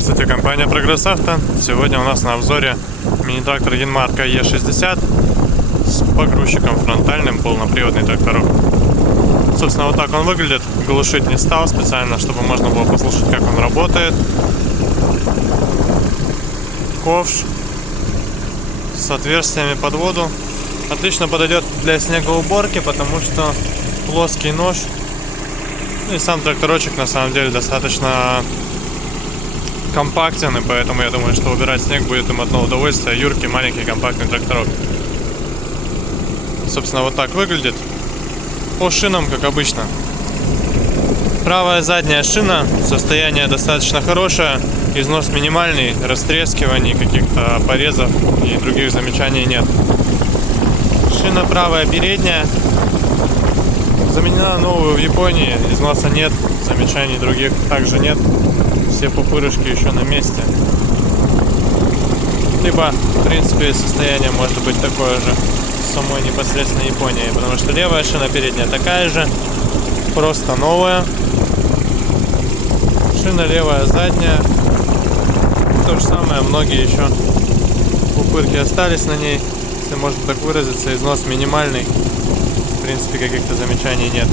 Здравствуйте, компания Прогресс Авто. Сегодня у нас на обзоре мини-трактор Янмарка Е60 с погрузчиком фронтальным, полноприводный тракторок. Собственно, вот так он выглядит. Глушить не стал специально, чтобы можно было послушать, как он работает. Ковш с отверстиями под воду. Отлично подойдет для снегоуборки, потому что плоский нож. И сам тракторочек на самом деле достаточно компактен, и поэтому я думаю, что убирать снег будет им одно удовольствие. Юркий, маленький, компактный тракторок. Собственно, вот так выглядит. По шинам, как обычно. Правая задняя шина, состояние достаточно хорошее, износ минимальный, растрескиваний, каких-то порезов и других замечаний нет. Шина правая передняя. Заменена новую в Японии, износа нет, замечаний других также нет. Все пупырышки еще на месте. Либо, в принципе, состояние может быть такое же в самой непосредственно Японии, потому что левая шина передняя такая же, просто новая. Шина левая задняя. То же самое, многие еще пупырки остались на ней, если можно так выразиться, износ минимальный. В принципе, каких-то замечаний нет.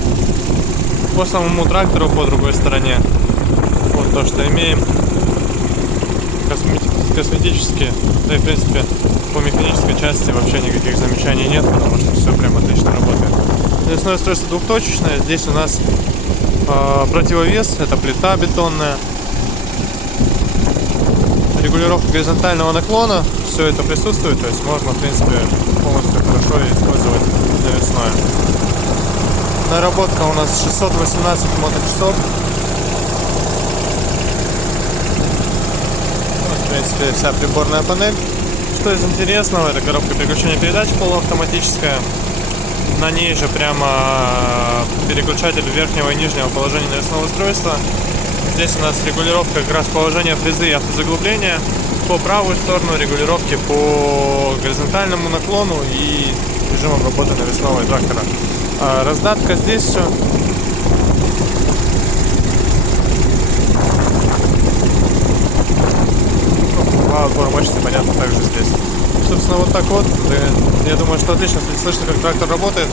По самому трактору, по другой стороне, вот то, что имеем. Косметически, да и в принципе по механической части вообще никаких замечаний нет, потому что все прям отлично работает. Навесное устройство двухточечное. Здесь у нас противовес, это плита бетонная. Регулировка горизонтального наклона, все это присутствует, то есть можно, в принципе, полностью хорошо использовать навесное. Наработка у нас 618 моточасов. Вот, в принципе, вся приборная панель. Что из интересного, это коробка переключения передач полуавтоматическая. На ней же прямо переключатель верхнего и нижнего положения навесного устройства. Здесь у нас регулировка как раз положения фрезы и автозаглубления. По правую сторону регулировки по горизонтальному наклону и режимом работы навесного и трактора. Раздатка здесь все. Отбор мощности, понятно, также здесь. Собственно, вот так вот. Я думаю, что отлично слышно, как трактор работает.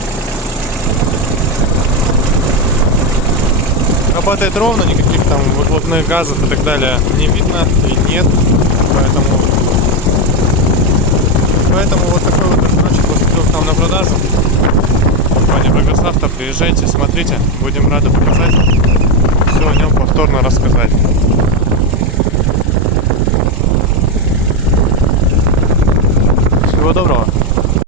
Работает ровно, никаких там выхлопных газов и так далее не видно и нет. Поэтому вот такой вот тракторочек поступил к нам на продажу. Компания Прогресс Авто, приезжайте, смотрите, будем рады показать, все о нем повторно рассказать. Всего доброго.